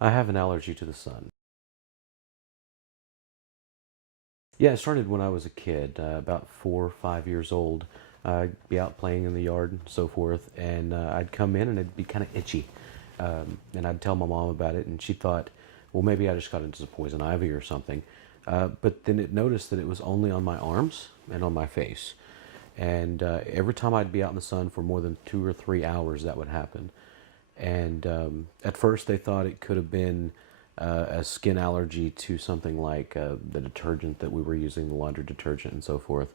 I have an allergy to the sun. Yeah, it started when I was a kid, about 4 or 5 years old. I'd be out playing in the yard and so forth, and I'd come in and it'd be kind of itchy. And I'd tell my mom about it, and she thought, well, maybe I just got into some poison ivy or something. But then it noticed that it was only on my arms and on my face. And every time I'd be out in the sun for more than 2 or 3 hours, that would happen. And at first they thought it could have been a skin allergy to something like the detergent that we were using, the laundry detergent and so forth.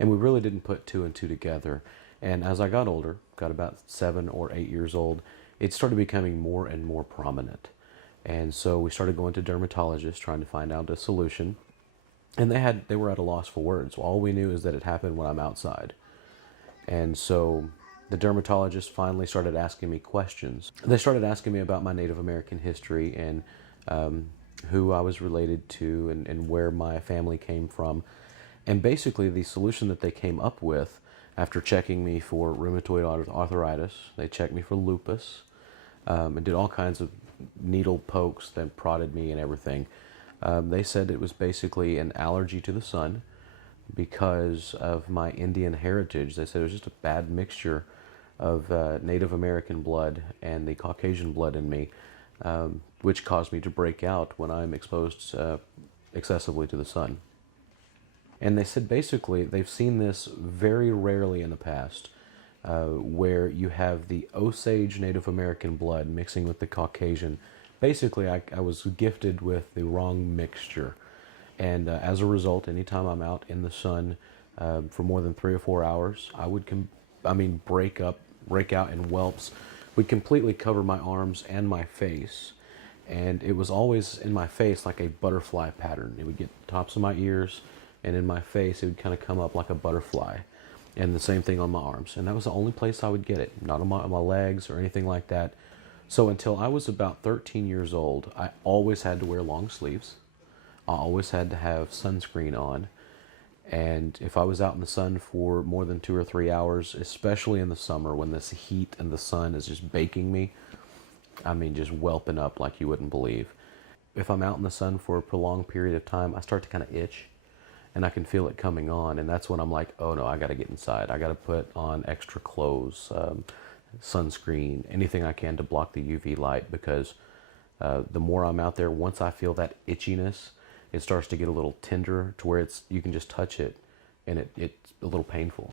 And we really didn't put two and two together. And as I got older, got about 7 or 8 years old, it started becoming more and more prominent. And so we started going to dermatologists trying to find out a solution. And they were at a loss for words. All we knew is that it happened when I'm outside. And so the dermatologist finally started asking me questions. They started asking me about my Native American history and who I was related to and where my family came from. And basically, the solution that they came up with after checking me for rheumatoid arthritis, they checked me for lupus, and did all kinds of needle pokes that prodded me and everything. They said it was basically an allergy to the sun because of my Indian heritage. They said it was just a bad mixture of Native American blood and the Caucasian blood in me, which caused me to break out when I'm exposed excessively to the sun. And they said basically they've seen this very rarely in the past, where you have the Osage Native American blood mixing with the Caucasian. Basically, I was gifted with the wrong mixture. And as a result, anytime I'm out in the sun for more than 3 or 4 hours, I would, break out in whelps. Would completely cover my arms and my face. And it was always in my face like a butterfly pattern. It would get the tops of my ears, and in my face, it would kind of come up like a butterfly. And the same thing on my arms. And that was the only place I would get it, not on my legs or anything like that. So until I was about 13 years old, I always had to wear long sleeves. I always had to have sunscreen on. And if I was out in the sun for more than 2 or 3 hours, especially in the summer when this heat and the sun is just baking me, just whelping up like you wouldn't believe. If I'm out in the sun for a prolonged period of time, I start to kind of itch and I can feel it coming on. And that's when I'm like, oh no, I got to get inside. I got to put on extra clothes, sunscreen, anything I can to block the UV light, because the more I'm out there, once I feel that itchiness, it starts to get a little tender to where you can just touch it and it's a little painful.